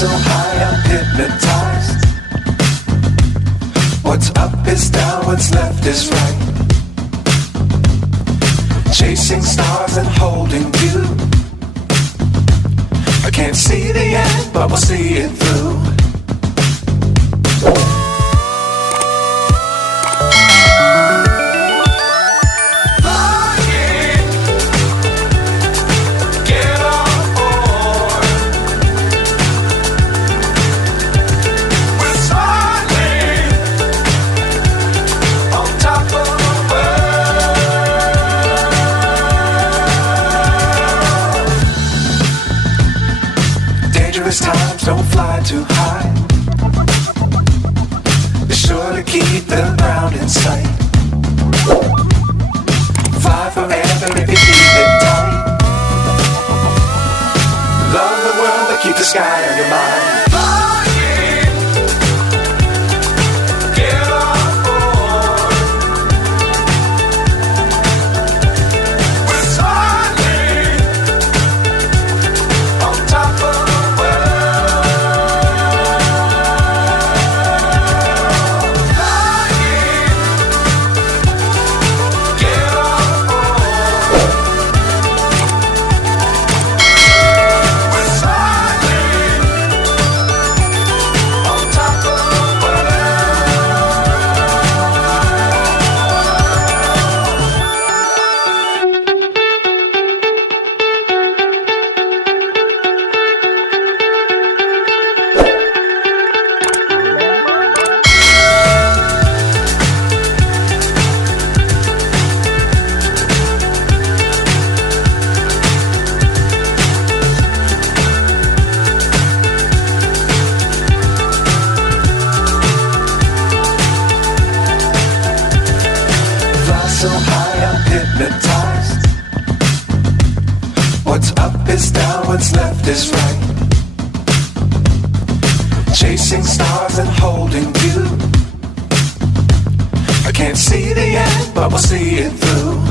so high I'm hypnotized. What's up is down, what's left is right. Chasing stars and holding you. I can't see the end, but we'll see it through. Times don't fly too high. Be sure to keep the ground in sight. Fly forever if you keep it tight. Love the world but keep the sky on your mind. So high I'm hypnotized. What's up is down, what's left is right. Chasing stars and holding you. I can't see the end, but we'll see it through.